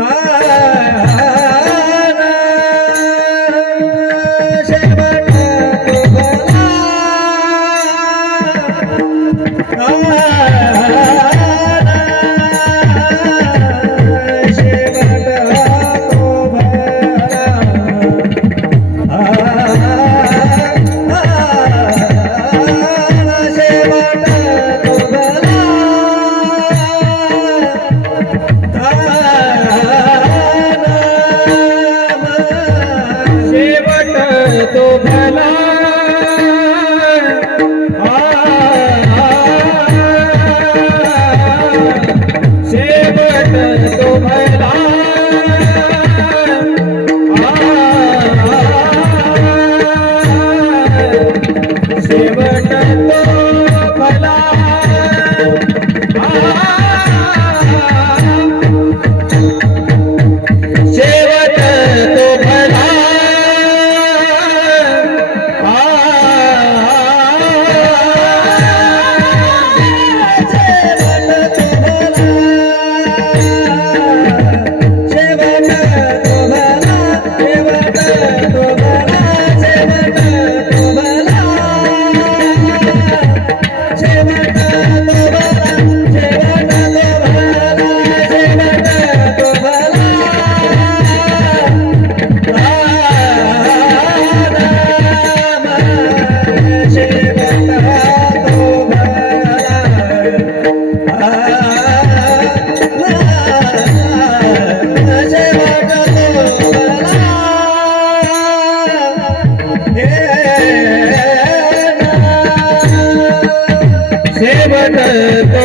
हाय चला सेवन को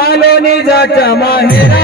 आलो निजाच्या माहेरा